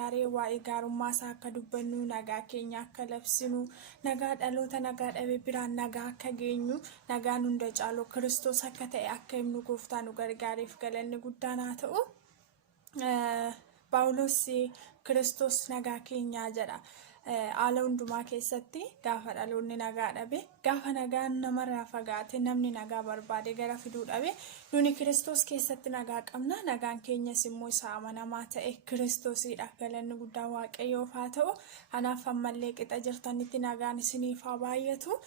gargaaree waa'ee gaarummaa isaa akka dubbannu, nagaa keenya akka labsinu, nagaa dhaloota nagaa dhabe biraan nagaa akka geenyu, nagaan hunda caalu Kiristoos akka ta'e akka himnu Gooftaan nu gargaareef galanni guddaan haa ta'u. Phaawulos Kiristoos nagaa keenyaa jedha. Haala hundumaa keessatti gaafa dhaloonni nagaa dhabe, gaafa nagaan namarraa fagaate, namni nagaa barbaade gara fiduu dhabe, nuni Kiristoos keessatti nagaa qabna. Nagaan keenyas immoo isa amanamaa ta'e Kiristoosidha. Galanni guddaa Waaqayyoof haa ta'u. Kanaaf ammallee qixa jirtanitti nagaan isiniif haa baay'atu.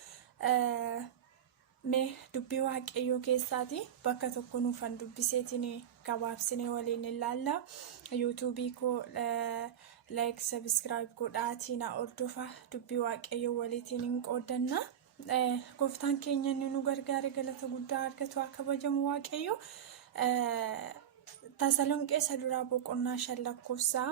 Mee dubbii Waaqayyoo keessaati bakka tokko nuufan dubbiseetiin gabaabsinee waliin ilaalla. YouTube koo like subscribe godhaatii na hordofa. Dubbii Waaqayyoo waliitiin qoodanna. Gooftaan keenya inni nu gargaare galata guddaa argatu haa kabajamu Waaqayyo. Tasalonqeessa duraa boqonnaa 5 lakkoofsa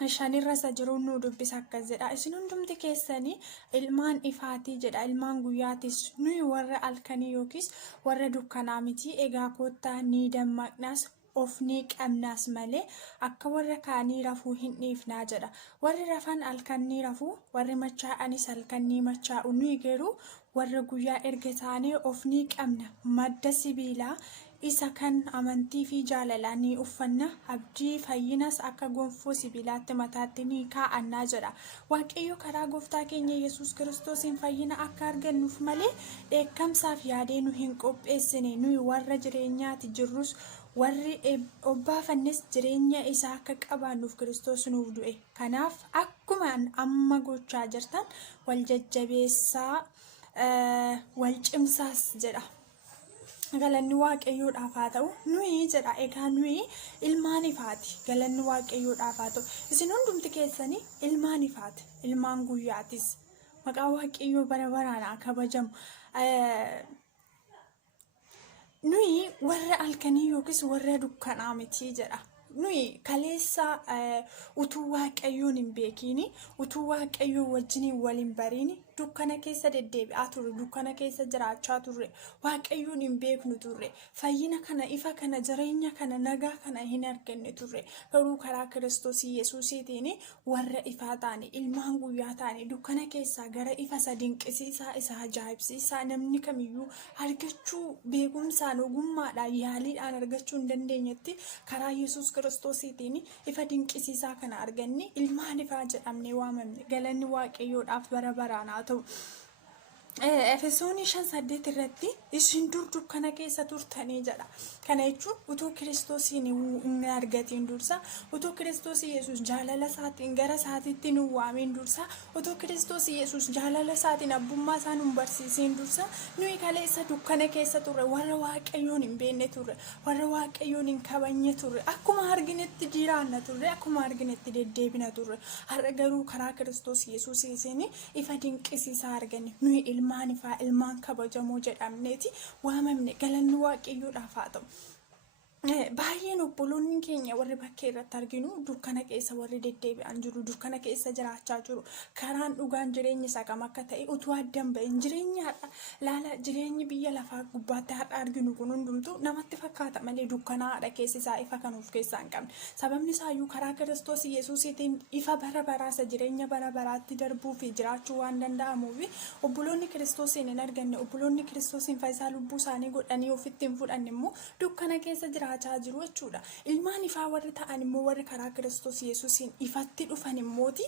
5 irra isa jiru nu dubbisa akkas jedha. Isin hundumti keessanii ilmaan ifaatii jedha, ilmaan guyyaatis. Nuyi warra halkanii yookiis warra dukkanaa miti. Egaa koottaa ni dammaqnaas of ni qabnaas malee akka warra kaanii rafuu hin dhiifnaa jedha. Warri rafan halkan ni rafuu, warri machaa'anis halkan ni machaa'u. Nuyi garuu warra guyyaa erga taanee of ni qabna. Madda sibiilaa isa kan amantii fi jaalalaa ni uffanna. Abdii fayyinas akka gonfoo sibiilaatti mataatti ni kaa'annaa jedha. Waaqayyo karaa gooftaa keenya Yesuus Kiristoosiin fayyina akka argannuuf malee dheekkamsaaf yaadee nu hin qopheessine. Nuyi warra jireenyaati jirrus warri obbaafannes jireenya isaa akka qabaannuuf Kiristoos nuuf du'e. Kanaaf akkuma amma gochaa jirtan wal jajjabeessaa, wal cimsaas jedha. Galanni Waaqayyoodhaaf haa ta'u. Nuyi jedha, egaa nuyi ilmaan ifaati. Galanni Waaqayyoodhaaf haa ta'u. Isin hundumti keessanii ilmaan ifaati, ilmaan guyyaatis. Maqaa Waaqayyoo bara baraan haa kabajamu. Nuyi warra halkanii yookiis warra dukkanaa miti jedha. Nuyi kaleessa utuu Waaqayyoon hin beekini, utuu Waaqayyoo wajjin waliin bariini, dukkana keessa deddeebi'aa turre, dukkana keessa jiraachaa turre, Waaqayyoon hin beeknu turre, fayyina kana, ifa kana, jireenya kana, nagaa kana hin arganne turre. Garuu karaa Kiristoos Yesuusiitiin warra ifaa taane, ilmaan guyyaa taane, dukkana keessaa gara ifa isa dinqisiisaa, isa ajaa'ibsiisaa namni kamiyyuu argachuu beekumsaan, ogummaadhaan, yaaliidhaan argachuu hin dandeenyetti karaa Yesuus Kiristoosiitiin ifa dinqisiisaa kana arganne ilmaan ifaa jedhamnee waamamne. Galanni Waaqayyoodhaaf bara baraan haa ta'u. Efesoon 5:8 irratti isin dur dukkana keessa turtanii jedha. Kana jechuun utuu Kiristoosiin hin argatiin dursa, utuu Kiristoos Yesuus jaalala isaatiin gara isaatiitti nu waameen dursa, utuu Kiristoos Yesuus jaalala isaatiin abbummaa isaa nu barsiiseen dursa, nuyi kaleessa dukkana keessa turre, warra Waaqayyoon hin beekne turre, warra Waaqayyoon hin kabajne turre, akkuma arginetti jiraanna turre, akkuma arginetti deddeebina turre. Har'a garuu karaa Kiristoos Yesuusiin ifa dinqisiisaa arganne. Nuyi ilmaan ifaa, ilmaan kabajamoo jedhamneeti waamamne. Galanni Waaqayyoodhaaf haa ta'u. Baay'een obboloonni keenya warri bakkee irratti arginu dukkana keessa warri deddeebi'an jiru, dukkana keessa jiraachaa jiru. Karaan dhugaan jireenya isaa kam akka ta'e utuu addan ba'in jireenya har'a laala, jireenyi biyya lafaa gubbaatti har'a arginu kun hundumtuu namatti fakkaata malee dukkanaa haadha keessi isaa ifa kan of keessaa hin qabne. Sababni isaayyuu karaa Kiristoos Yesuusiitiin ifa bara baraasa jireenya bara baraatti darbuu fi jiraachuu waan danda'amuuf obboloonni Kiristoosiin hin arganne, obboloonni Kiristoosiin fayyisaa lubbuu isaanii godhanii ofitti hin fudhanne immoo dukkana keessa jiraachaa jiru jechuudha. Ilmaan ifaa warri ta'an immoo warri karaa Kiristoos Yesuusiin ifatti dhufan immooti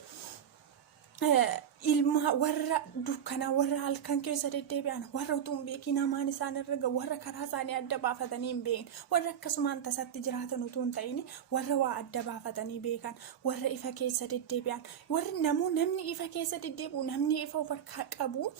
ilma warra dukkanaa, warra halkan keessa deddeebi'an, warra utuu hin beekin hamaan isaan irra gahu, warra karaa isaanii adda baafatanii hin beekin, warra akkasumaan tasatti jiraatan utuu hin ta'in warra waa adda baafatanii beekan, warra ifa keessa deddeebi'an, warri namni ifa keessa deddeebi'u, namni ifa of harkaa qabu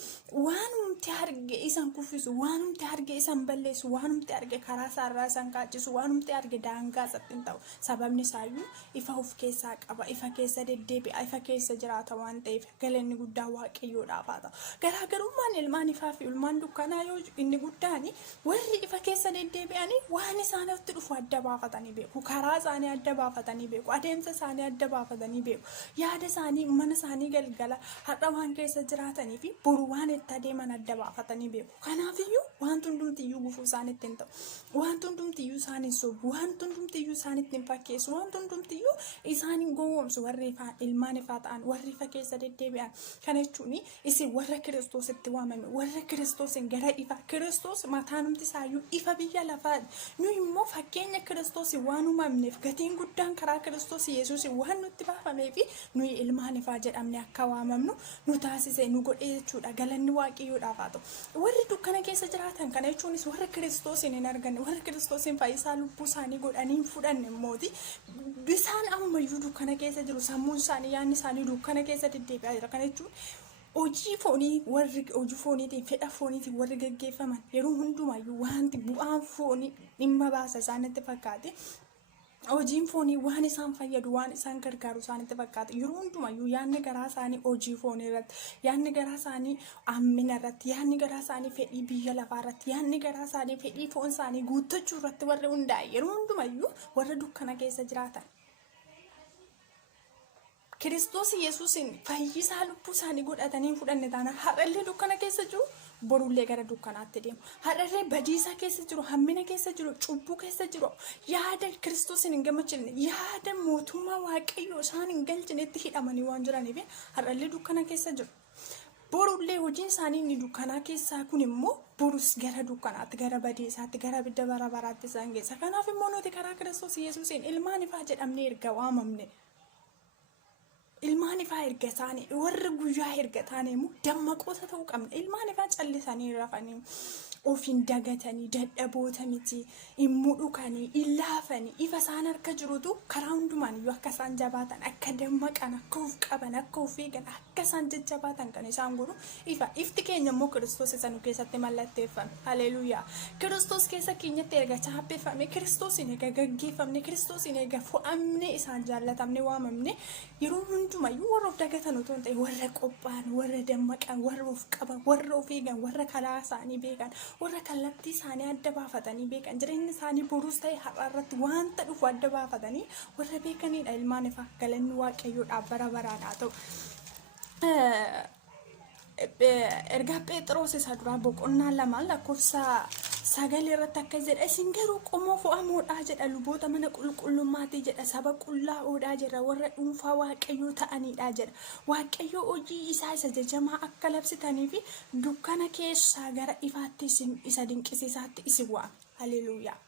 waanumti arge isan kuffisu, waanumti arge isan balleessu, waanumti arge karaa isaarraa isan kaachisu, waanumti arge daangaa isatti hin ta'u. Sababni isaayyuu ifa of keessaa qaba, ifa keessa deddeebi'a, ifa keessa jiraata waan ta'eef. Galanni inni guddaa waaqayyoodhaaf haa ta'u. Garaagarummaan ilmaan ifaa fi ilmaan dukkanaa yoo inni guddaan warri ifa keessa deddeebi'anii waan isaanitti dhufu adda baafatanii beeku. Karaa isaanii adda baafatanii beeku. Adeemsa isaanii adda baafatanii beeku. Yaada isaanii mana isaanii galgala har'a waan keessa jiraatanii fi boru waan itti adeeman adda baafatanii beeku. Kanaafiyyuu waan hundumtiyyuu gufuu isaanitti hin ta'u. Waan hundumtiyyuu isaanii sobu. Waan hundumtiyyuu isaanitti hin fakkeessu. Waan hundumtiyyuu isaanii gowwoomsu warri ifaa ilmaan ifaa ta'an warri ifa keessa deddeebi'an. Kana jechuun isin warra Kiristoositti waamame warra Kiristoosiin gara ifa Kiristoos mataan humti isaayyuu ifa biyya lafaati. Nu immoo fakkeenya Kiristoosiin waan uumamneef gatiin guddaan karaa Kiristoos Yesuusiin waan nutti baafameef nuyi ilmaan ifaa jedhamne akka waamamnu nu taasise nu godhee jechuudha. Galanni waaqayyoodhaaf haa ta'u. Warri dukkana keessa jiraatan kana jechuunis warra Kiristoosiin hin arganne warra Kiristoosiin fayyisaa lubbuu isaanii godhanii hin fudhanne immooti. Isaan ammayyuu dukkana keessa jiru. Sammuun isaanii yaadni isaanii dukkana keessa deddeebi'aa jira. Kana jechuun hojii foonii warri hojii fooniitiin fedha fooniitiin warri gaggeeffaman yeroo hundumayyuu wanti bu'aan foonii dhimma baasa isaanitti fakkaate. Hojiin foonii waan isaan fayyadu waan isaan gargaaru isaanitti fakkaata. Yeroo hundumayyuu yaadni garaa isaanii hojii foonii irratti, yaadni garaa isaanii ammina irratti, yaadni garaa isaanii fedhii biyya lafaa irratti, yaadni garaa isaanii fedhii foon isaanii guuttachuu irratti warri hundaa'e yeroo hundumayyuu warra dukkana keessa jiraatan. Kiristoos Yesuusiin fayyisaa lubbuu isaanii godhatanii fudhanne taanaan har'allee dukkana keessa jiru. Borullee gara dukkanaatti deemu. Har'allee badiisa keessa jiru, hammina keessa jiru, cubbuu keessa jiru. Yaada Kiristoosiin hin gammachiifne, yaada mootummaa waaqayyoo isaan hin galchinetti hidhamanii waan jiraniif har'allee dukkana keessa jiru. Borullee hojiin isaanii inni dukkanaa keessaa kun immoo borus gara dukkanaatti, gara badiisaatti, gara bidda bara baraatti isaan geessa. Kanaaf immoo nuti karaa Kiristoos Yesuusiin ilmaan ifaa jedhamnee erga waamamne. Ilmaan ifaa erga isaanii warra guyyaa erga taane immoo dammaqoota ta'uu qabna. Ilmaan ifaa callisanii rafanii ofiin dagatanii dadhaboota miti hin mudhukanii hin laafanii ifa isaan harka jirutu karaa hundumaan iyyuu akka isaan jabaatan akka dammaqan akka of qaban akka of eegan akka isaan jajjabaatan kan isaan godhu ifa. Ifti keenya immoo Kiristoos isa nu keessatti mallatteeffame. Haleluuyaa. Kiristoos keessa keenyatti erga chaappeeffame Kiristoosiin erga gaggeeffamne Kiristoosiin erga fo'amne isaan jaallatamne waamamne yeroo hundumayyuu warra of dagatan otoo hin ta'e warra qophaa'an warra dammaqan warra of qaban warra of eegan warra karaa isaanii beekan warra kallattii isaanii adda baafatanii beekan jireenya isaanii boruus ta'e har'a irratti wanta dhufu adda baafatanii warra beekanidha. Ilmaan ifaa galanni waaqayyoodhaaf bara baraan haa ta'u. Ergaa Phexros isa duraa boqonnaa 2 lakkoofsa 9 irratti akka jedha isin garuu qomoo fo'amoodhaa jedha luboota mana qulqullummaatti jedha saba qullaa'oodhaa jedha warra dhuunfaa waaqayyoo ta'anidha jedha. Waaqayyoo hojii isaa isa jajamaa akka labsitanii fi dukkana keessaa gara ifaatti isin isa dinqisiisaatti isin waama. Haleluuyaa.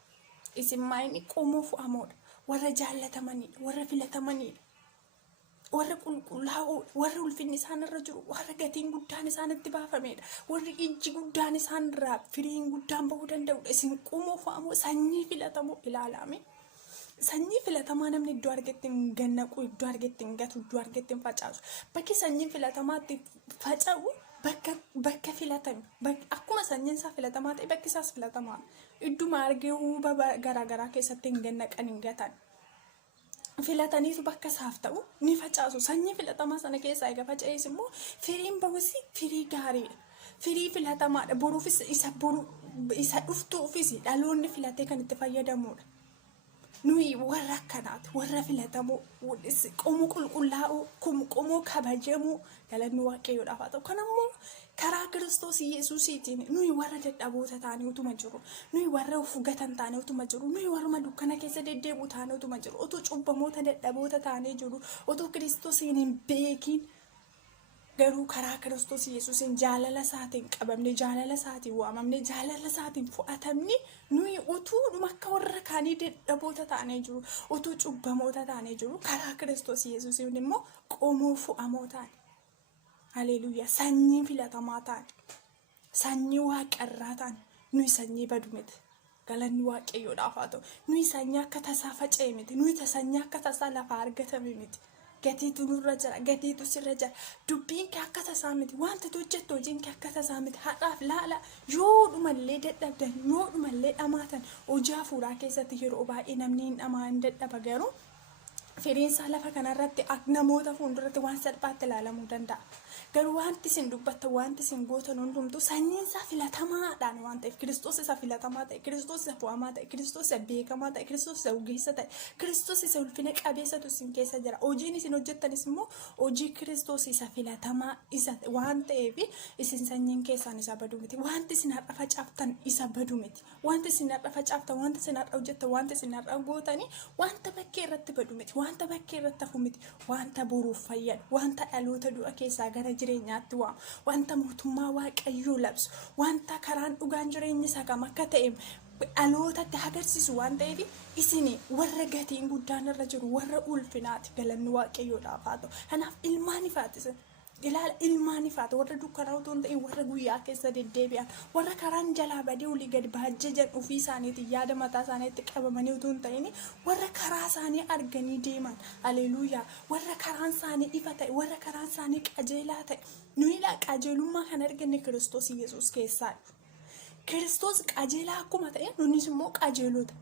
Isin maayini qomoo fo'amoodha warra jaallatamanidha warra filatamanidha. Warra qulqullaa'oo warra ulfinni isaanirra jiru warra gatiin guddaan isaanitti baafamedha warri ijji guddaan isaanirraa firiin guddaan bahuu danda'udha. Isin qomoo fo'amoo sanyii filatamoo ilaalame sanyii filatamaa namni iddoo argetti hin gannaqu iddoo argetti hin gatu iddoo argetti hin facaasu bakki sanyiin filatamaatti faca'u bakka filatame akkuma sanyiin isaa filatamaa ta'e bakki isaas filatamaa idduma argee huuba garaagaraa keessatti hin gannaqan hin gatan. Filataniitu bakka isaaf ta'u ni facaasu. Sanyii filatamaa sana keessaa egaa faca'ees immoo firiin bahusi firii gaariidha. Firii filatamaadha. Boruufis isa dhuftuufis dhaloonni filatee kan itti fayyadamudha. Nuyi warra akkanaati warra filatamoo qomoo qulqullaa'oo qomoo kabajamoo galanni waaqayyoodhaaf haa ta'u. Kanammoo karaa Kiristoos Yesuusiitiin nuyi warra dadhaboota taanee utuma jiru nuyi warra of gatan taanee utuma jiru nuyi warra dukkana keessa deddeebi'u taanee utuma jiru otoo cubbamoota dadhaboota taanee jiru otoo Kiristoosiin hin beekin garuu karaa Kiristoos Yesuusiin jaalala isaatiin qabamne jaalala isaatiin waamamne jaalala isaatiin fo'atamne nuyi utuudhuma akka warra kaanii dadhaboota taanee jiru otoo cubbamoota taanee jiru karaa Kiristoos Yesuusiin immoo qomoo fo'amoo taane. Haleluuyaa. Sanyii filatamaa ta'an sanyii waaqarraa ta'an nuyi sanyii badu miti. Galanni waaqayyoodhaaf haa ta'u. Nuyi sanyii akka tasaa faca'e miti. Nuyi sanyii akka tasaa lafaa argatame miti. Gatiitu nurra jira. Gatiitu sirra jira. Dubbiin kee akka tasaa miti. Wanta hojjettu hojiin kee akka tasaa miti. Har'aaf laala yoo dhumallee dadhabdan yoo dhumallee dhamaatan hojii hafuuraa keessatti yeroo baay'ee namni hin dhamaa hin dadhaba garuu firiin isaa lafa kanarratti namoota fuulduratti waan salphaatti ilaalamuu danda'a. Garuu wanti isin dubbattan wanti isin gootan hundumtuu sanyiin isaa filatamaadhaan waan ta'eef Kiristoos isa filatamaa ta'e, Kiristoos isa fo'amaa ta'e, Kiristoos isa beekamaa ta'e, Kiristoos isa ogeessa ta'e, Kiristoos isa ulfina qabeessatu isin keessa jira. Hojiin isin hojjettanis immoo hojii Kiristoos isa filatamaa isa waan ta'eef isin sanyiin keessaan isa badu miti. Wanti isin har'a facaaftan isa badu miti. Wanti isin har'a facaaftan, wanti isin har'a hojjettan, wanti isin har'a gootanii wanta bakkee irratti badu miti. Wanta bakkee irratti hafu miti. Wanta boruuf fayyadu, wanta dhaloota du'a keessaa gara jireenyaatti waamu, wanta mootummaa Waaqayyoo labsu, wanta karaan dhugaan jireenya isaa kam akka ta'e dhalootatti agarsiisu waan ta'eef isin warra gatiin guddaan irra jiru, warra ulfinaati. Galanni Waaqayyoodhaaf haa ta'u. Kanaaf ilmaan ifaati. Ilaala ilmaan ifaati warra dukkanaa utuu hin ta'in warra guyyaa keessa deddeebi'an, warra karaan jalaa badee olii gad baajjajan ofii isaaniitiin yaada mataa isaaniitti qabamanii utuu hin ta'in warra karaa isaanii arganii deeman. Haleluuyaa. Warra karaan isaanii ifa ta'e, warra karaan isaanii qajeelaa ta'e. Nuyi qajeelummaa kan arganne Kiristoos Yesuus keessaa. Kiristoos qajeelaa akkuma ta'e nunis immoo qajeelota.